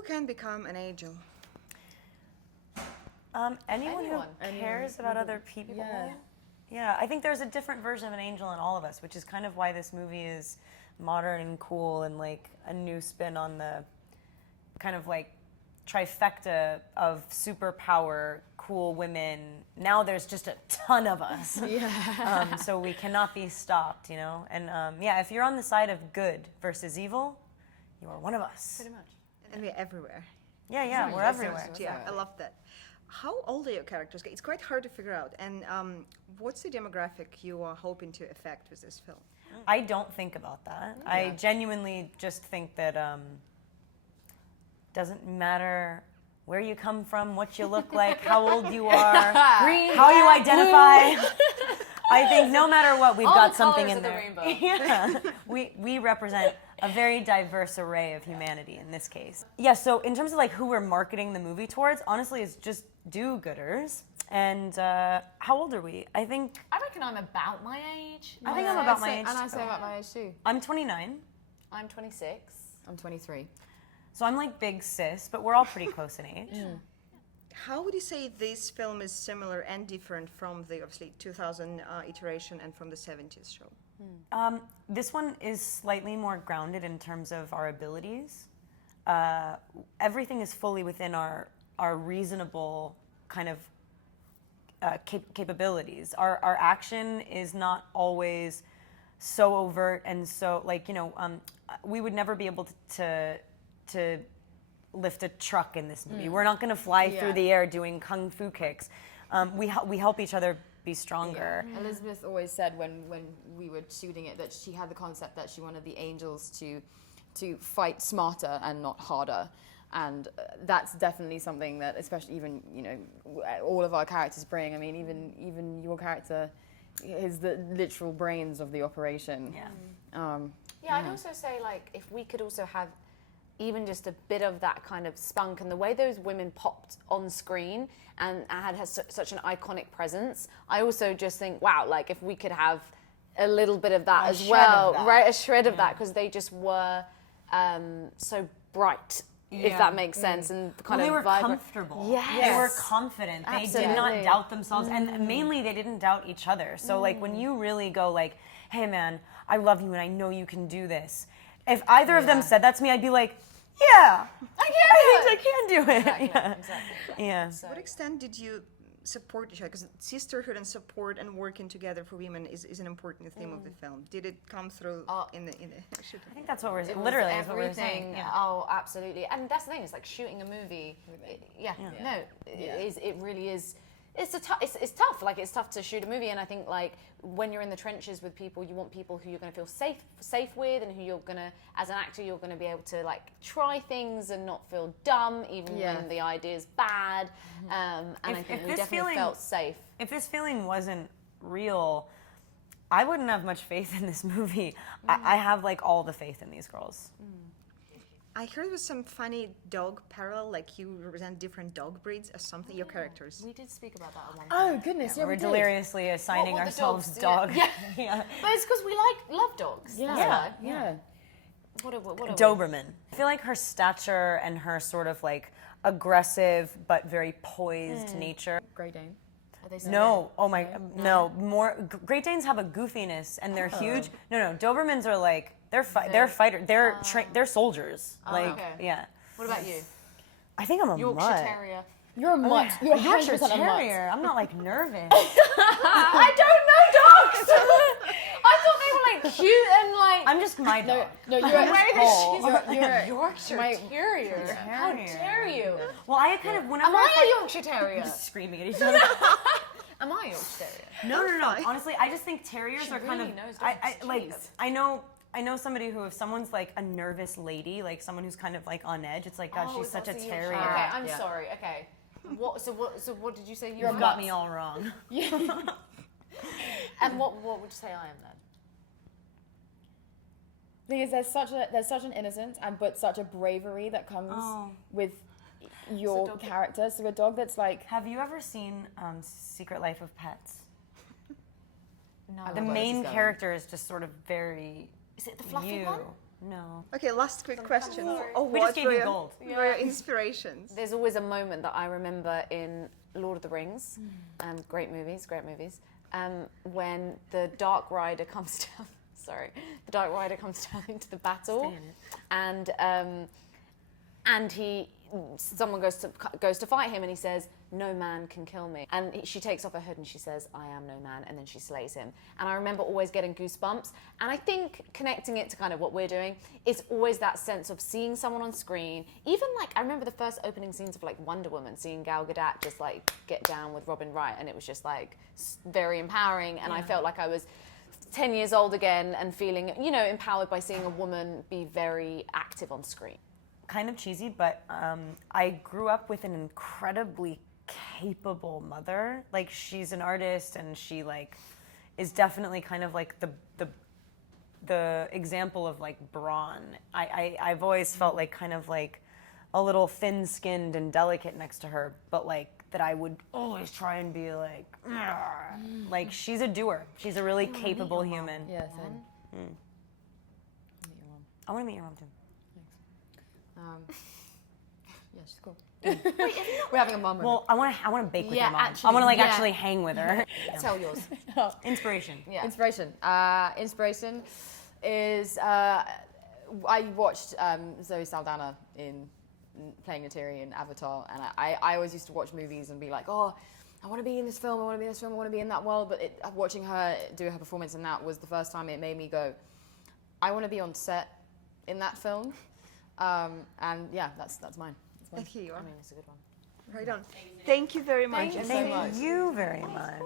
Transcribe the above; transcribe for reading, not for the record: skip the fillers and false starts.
Who can become an angel? Anyone who cares about other people. Yeah, I think there's a different version of an angel in all of us, which is kind of why this movie is modern and cool and like a new spin on the kind of like trifecta of superpower, cool women. Now there's just a ton of us. So we cannot be stopped, you know? And yeah, if you're on the side of good versus evil, you are one of us. Pretty much. And we're everywhere. Yeah, we're everywhere. Yeah, I love that. How old are your characters? It's quite hard to figure out. And what's the demographic you are hoping to affect with this film? I don't think about that. Yeah. I genuinely just think that doesn't matter where you come from, what you look like, how old you are, how you identify. I think no matter what, we've got something in there. Yeah, we represent a very diverse array of humanity in this case. Yeah, so in terms of like who we're marketing the movie towards, honestly, it's just do-gooders. And how old are we? I reckon I'm about my age. I think I'm about my age. And I say about my age too. I'm 29. I'm 26. I'm 23. So I'm like big sis, but we're all pretty close in age. How would you say this film is similar and different from the obviously 2000 iteration and from the 70s show? This one is slightly more grounded in terms of our abilities. Everything is fully within our reasonable kind of capabilities. Our action is not always so overt and so like, you know, we would never be able to lift a truck in this movie. We're not going to fly through the air doing kung fu kicks. We help each other be stronger. Yeah. Elizabeth always said when we were shooting it that she had the concept that she wanted the angels to fight smarter and not harder. And that's definitely something that, especially even, you know, all of our characters bring. I mean, even your character is the literal brains of the operation. I'd also say, like, if we could also have even just a bit of that kind of spunk and the way those women popped on screen and had such an iconic presence, I also just think, wow, like if we could have a little bit of that as well, right? A shred of that, because they just were so bright, if that makes sense, and kind of they were vibrant. Comfortable. Yes. They were confident. Absolutely. They did not doubt themselves, and mainly they didn't doubt each other. So like when you really go like, hey man, I love you and I know you can do this. If either of them said that to me, I'd be like, yeah, I can do it. Exactly. Yeah. To what extent did you support each other? Because sisterhood and support and working together for women is an important theme of the film. Did it come through in the shoot? I think that's what we're literally is what we're saying. Yeah. Oh, absolutely. And that's the thing. It's like shooting a movie. It really is. It's tough. Like it's tough to shoot a movie, and I think like when you're in the trenches with people, you want people who you're going to feel safe with, and who you're going to, as an actor, you're going to be able to like try things and not feel dumb, even when the idea is bad. And I think we definitely felt safe. If this feeling wasn't real, I wouldn't have much faith in this movie. I have like all the faith in these girls. I heard there was some funny dog parallel, like you represent different dog breeds as something, your characters. We did speak about that at one point. Oh goodness, We're deliriously assigning ourselves dog. Yeah. But it's because we love dogs. Yeah. What are Doberman. I feel like her stature and her sort of like aggressive but very poised nature. Great Dane. No, more Great Danes have a goofiness and they're huge. No, Dobermans are like they're fighters. They're soldiers. What about you? I think I'm a Yorkshire mutt. Terrier. You're a mutt. You're a Yorkshire 100% a mutt. Terrier. I'm not like nervous. I don't know dogs. I thought they were like cute and like. I'm just my dog. No, you're a Yorkshire Terrier. How dare you? Well, I kind of whenever Am I a Yorkshire Terrier? screaming at each other. Am I a Yorkshire Terrier? No. Honestly, I just think terriers are kind of. knows dogs. I know somebody who, if someone's like a nervous lady, like someone who's kind of like on edge, it's like, God, she's such a terrier. Okay, I'm sorry. Okay. So what did you say? You've got me all wrong. And what would you say I am then? The thing is, there's such an innocence but such a bravery that comes with your character. So a dog that's like. Have you ever seen Secret Life of Pets? No. The main character is just sort of very. Is it the fluffy one? No. Okay, last quick question. We just gave you gold. What were your inspirations? There's always a moment that I remember in Lord of the Rings, great movies, when the Dark Rider comes down. The Dark Rider comes down into the battle, and someone goes to fight him, and he says, "No man can kill me." And she takes off her hood and she says, "I am no man," and then she slays him. And I remember always getting goosebumps. And I think connecting it to kind of what we're doing, it's always that sense of seeing someone on screen. Even like, I remember the first opening scenes of like Wonder Woman, seeing Gal Gadot just like get down with Robin Wright, and it was just like very empowering. And I felt like I was 10 years old again and feeling, you know, empowered by seeing a woman be very active on screen. Kind of cheesy, but I grew up with an incredibly capable mother. Like, she's an artist, and she like is definitely kind of like the example of like brawn. I've always felt like kind of like a little thin-skinned and delicate next to her, but like that I would always try and be like she's a doer. She's a really capable human. Yeah, same. I want to meet your mom too. Yeah, she's cool. We're having a moment. Well, I want to bake with Yeah, your mom. actually, I want to like yeah. actually hang with her. Tell yours. Inspiration. Yeah. Inspiration. Inspiration is I watched Zoe Saldana in playing Neytiri in Avatar, and I always used to watch movies and be like, oh, I want to be in this film, I want to be in this film, I want to be in that world. But watching her do her performance in that was the first time it made me go, I want to be on set in that film. And yeah, that's mine. Thank you. I mean, it's a good one. Right on. Thank you very much. Thank you so much. Thank you very much.